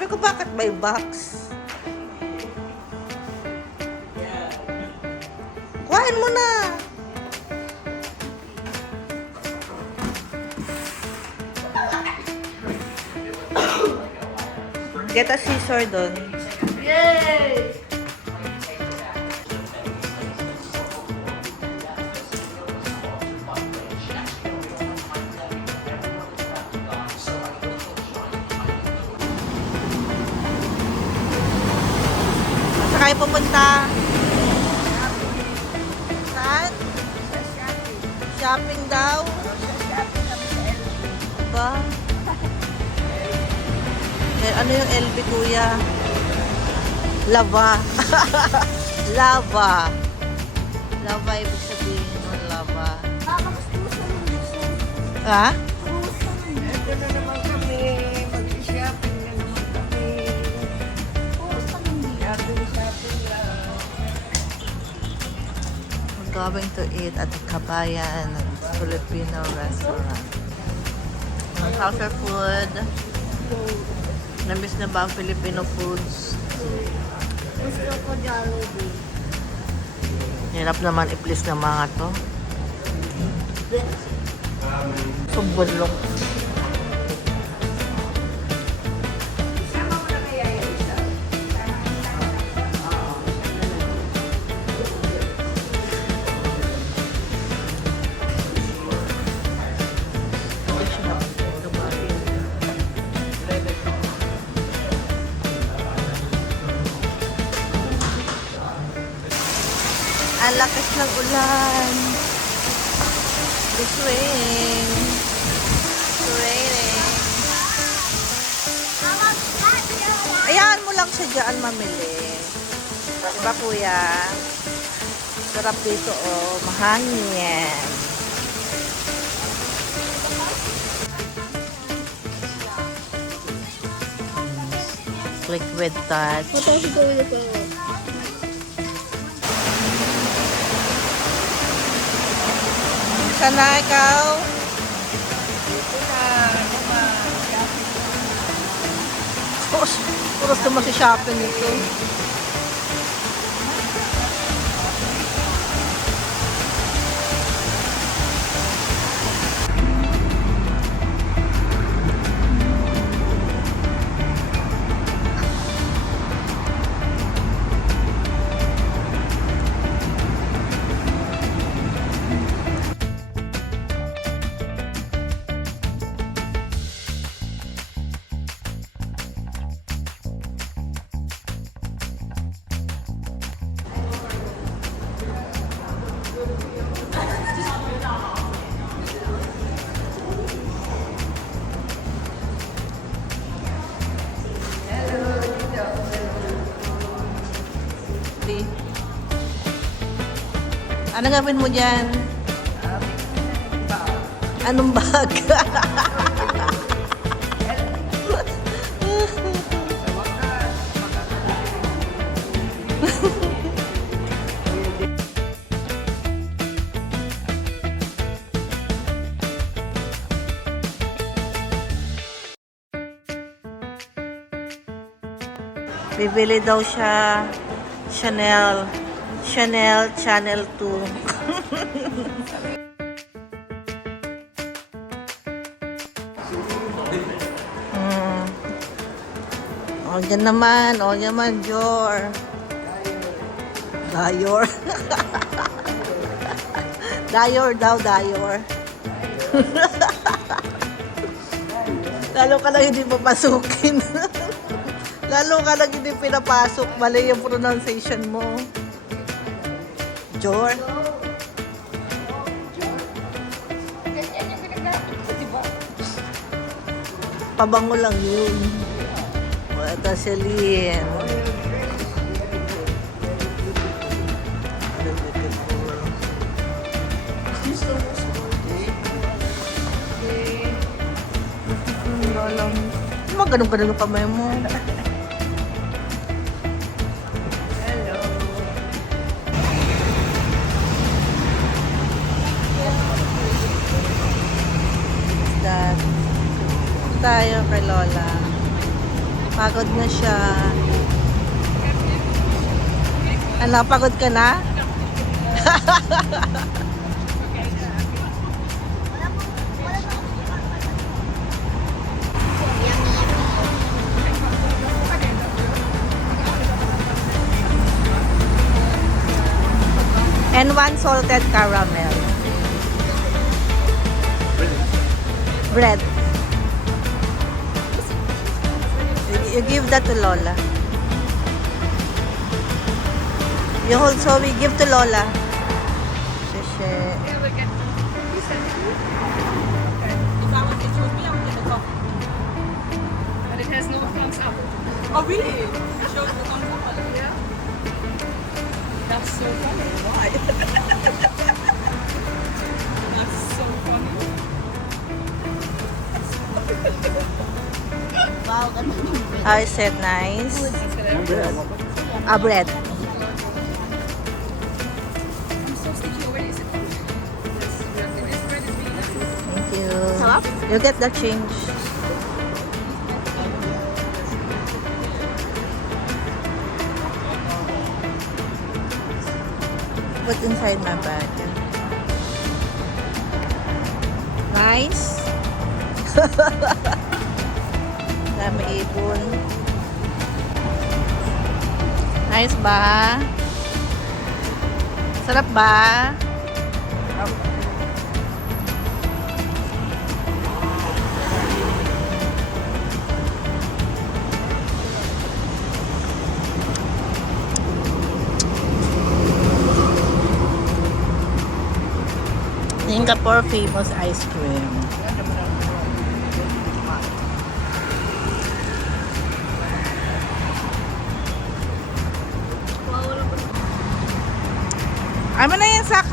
Sabi ko, bakit may box? Kuhain mo na. Get a scissor doon. Yay! Saan kayo pupunta? Saan? Shopping daw? Ba? Eh, ano yung LB, kuya? Lava. Lava. Lava, ibig sabihin ng lava. Ha? Ito na naman kami. Mag-shopping na naman kami. Shopping lang. We're going to eat at the Kabayan Filipino restaurant. How's your food? Namiss na ba ang Filipino foods? Gusto ko Jollibee. Hirap naman i-please ng mga to. Sumbulong. Sama mo na kaya yung isa? Ang lakas ng ulan. It's raining. It's raining. Ayan mo lang siya dyan mamili. Diba kuya? Sarap dito oh. Mahangin. Liquid touch. Sana ikaw? Ito na naman. Puros naman si shopping ito. Ano gawin mo dyan? Anong bag? Bibili daw siya Chanel Channel 2. O, dyan naman. O, dyan naman, Jor. Dayor. Dayor daw, Dayor. Lalo ka lang hindi papasukin. Lalo ka lang hindi pinapasok. Mali yung pronunciation mo. Jor. Ganyan yung ginagamit ko, di ba? Pabango lang yun. O, ito si Lynn. Gusto mo sporty? Okay. Ganun-ganun yung kamay mo. Hello. That. Tayo kay Lola. Pagod na siya. Ano, pagod ka na? And one salted caramel. Bread. You give that to Lola. You also we give to Lola. Share. But it has no thumbs up. Oh, really? It shows the thumbs up. Yeah. That's so funny. Why? That's so funny. How is it? Nice. That's gonna Ah, bread. I'm so sticky already. Is it this bread is really nice. Thank you. You get the change. Put inside my bag. Nice. Dami ipon. Nice ba? Sarap ba? Singapore famous ice cream. Ano na yan sa